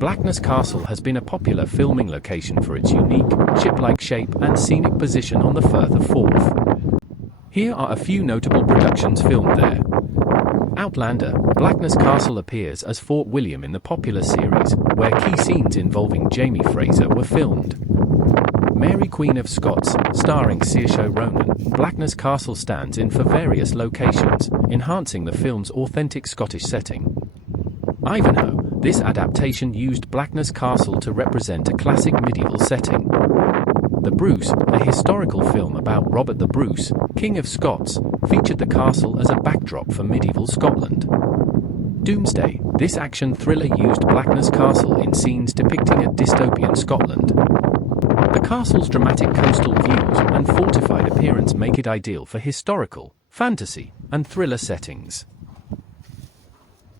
Blackness Castle has been a popular filming location for its unique, ship-like shape and scenic position on the Firth of Forth. Here are a few notable productions filmed there. Outlander, Blackness Castle appears as Fort William in the popular series, where key scenes involving Jamie Fraser were filmed. Mary Queen of Scots, starring Saoirse Ronan, Blackness Castle stands in for various locations, enhancing the film's authentic Scottish setting. Ivanhoe, this adaptation used Blackness Castle to represent a classic medieval setting. The Bruce, a historical film about Robert the Bruce, King of Scots, featured the castle as a backdrop for medieval Scotland. Doomsday, this action thriller used Blackness Castle in scenes depicting a dystopian Scotland. The castle's dramatic coastal views and fortified appearance make it ideal for historical, fantasy, and thriller settings.